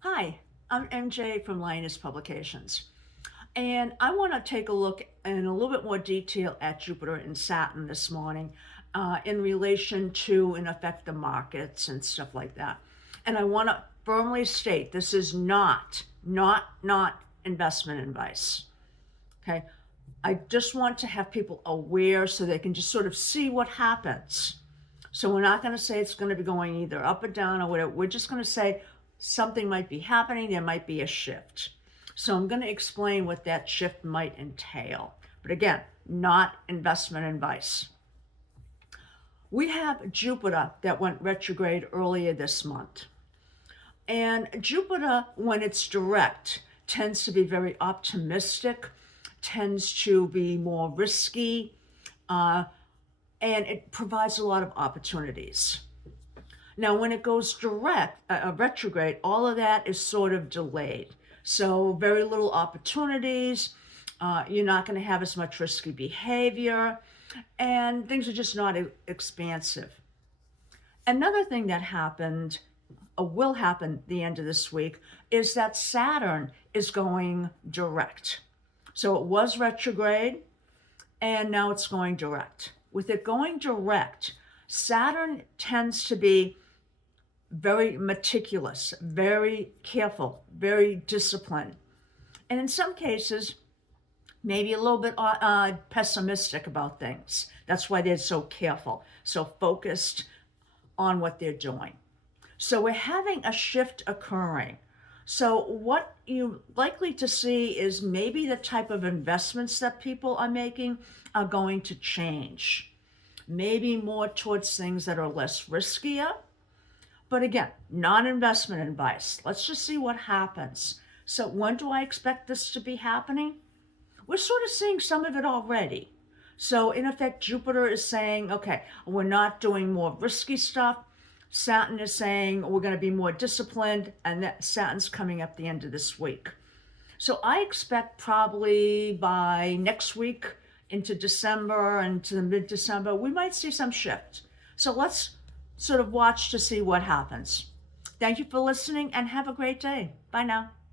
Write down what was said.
Hi, I'm MJ from Lioness Publications, and I want to take a look in a little bit more detail at Jupiter and Saturn this morning in relation to, in effect, the markets and stuff like that. And I want to firmly state this is not investment advice. Okay, I just want to have people aware so they can just sort of see what happens. So we're not going to say it's going to be going either up or down or whatever. We're just going to say something might be happening. There might be a shift. So I'm going to explain what that shift might entail. But again, not investment advice. We have Jupiter that went retrograde earlier this month. And Jupiter, when it's direct, tends to be very optimistic, tends to be more risky, and it provides a lot of opportunities. Now, when it goes direct, retrograde, all of that is sort of delayed. So very little opportunities. You're not going to have as much risky behavior, and things are just not expansive. Another thing that happened, or will happen the end of this week, is that Saturn is going direct. So it was retrograde, and now it's going direct. With it going direct, Saturn tends to be very meticulous, very careful, very disciplined, and in some cases, maybe a little bit pessimistic about things. That's why they're so careful, so focused on what they're doing. So we're having a shift occurring. So what you're likely to see is maybe the type of investments that people are making are going to change. Maybe more towards things that are less riskier. But again, non-investment advice. Let's just see what happens. So when do I expect this to be happening? We're sort of seeing some of it already. So in effect, Jupiter is saying, okay, we're not doing more risky stuff. Saturn is saying we're going to be more disciplined, and that Saturn's coming up the end of this week. So I expect probably by next week into December and to the mid-December, we might see some shift. So let's sort of watch to see what happens. Thank you for listening and have a great day. Bye now.